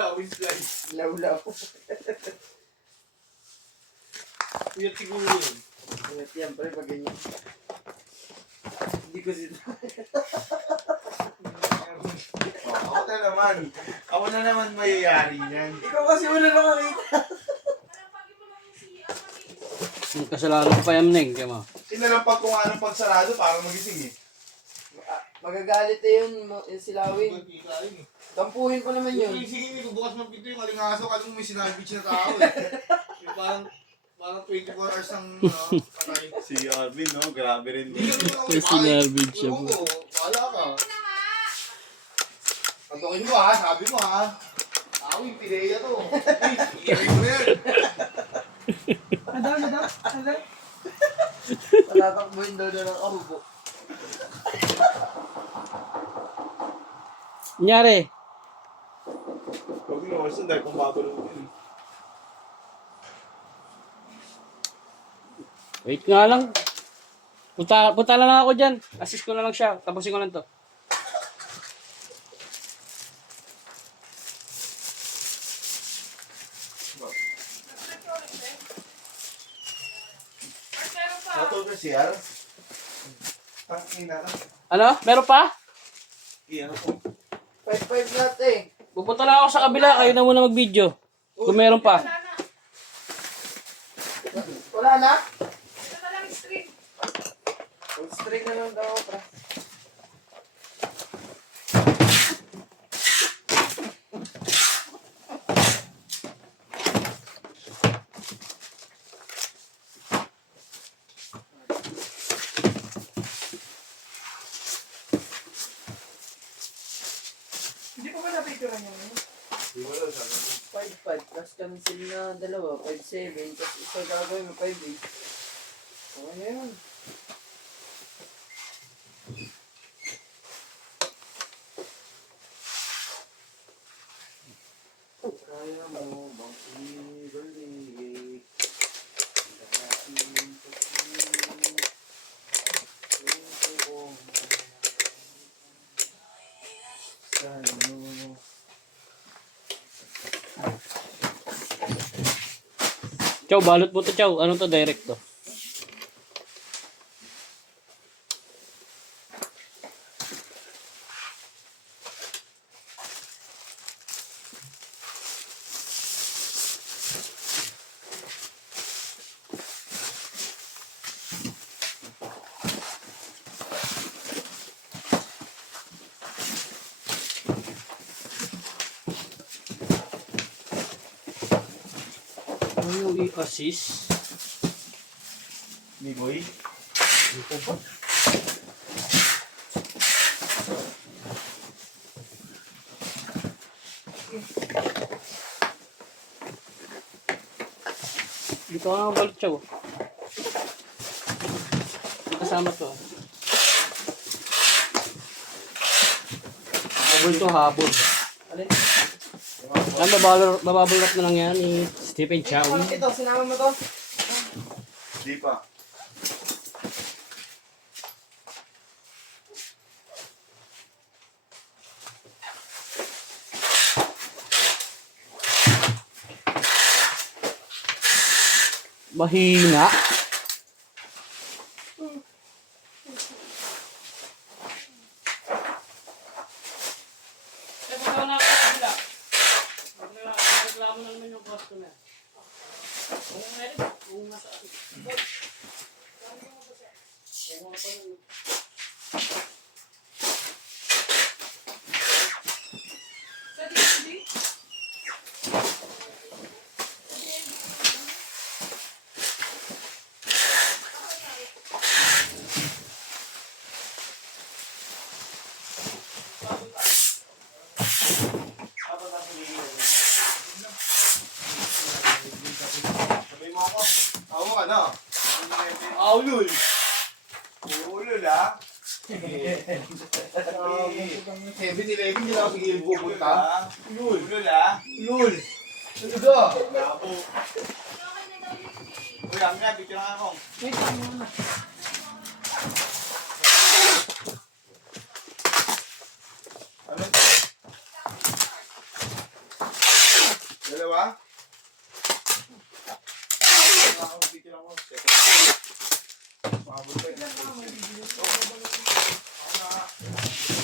Lawis slice. Law-law. Piyat siguro yun. Ingat yan, pre, pag ganyan. Hindi ko sila. Ako na naman mayayari yan. Ikaw kasi wala nakakita. Kasalanan ko pa yan, Neng. Kaya mo. Sinalampag ko nga ng pagsarado para magising eh. Magagalit na yun, yung silawin. Tampuhin ko naman yun. Sige, hindi ko bukas ng pinto yung alingaso. Alam mo may sinabitch na tao eh. Yung parang 24 hours ng patay. Si Arvin, no? Grabe rin. Hindi kami ako. May sinabitch siya po. Wala ka. Pagdakin mo ha, sabi mo ha. Ako yung pileya to. Iiray mo na yan. Ano? Patatakbuhin daw na ng kahubo. Nyari. Huwag mo naman dahil kung babalo yun. Wait nga lang. Punta lang ako dyan. Assist ko na lang siya. Tapusin ko lang to. Natulog na siya. Tangina ka. Ano? Meron pa? Iyan ako. 5-5 natin. Pupunta lang ako sa kabila. Kayo na muna mag-video. Kung meron pa. Wala na? Ito na lang stream. Full string na lang daw, pre. Hindi ko ba napicturean yun? Di ba lang sabi mo? 5-5, plus cancel na dalawa, 5-7, tapos isa gagawin mo 5-8. Okay na yun. Kaya mo bang i-believe? Dahil Chow, balot mo to, Chow. Ano to? Direct to. Ano yung i-assist? ni Boy? Dito ka nga balot, Chow. Hindi kasama to. Habol to, habol. Alin? Yan, bababulot na lang yan ni Stephen Chow. Ito, sinama mo to? Di pa. Mahina. Reklamo na naman yung customer. Kung meron, kung nasa Sa DSD? Sabi mo ako. Ako ka na. Aulul. Ulul ha. 7-11 hindi na ako sige pupunta. Ulul. Ulul ha. Ulul. Ano ka? Labo. Uy, ang nga, picture nga ako. Ano? dalawa? Nakakabigyan ako. Pabot pa Ilan yun. pa may bibili? Ako na.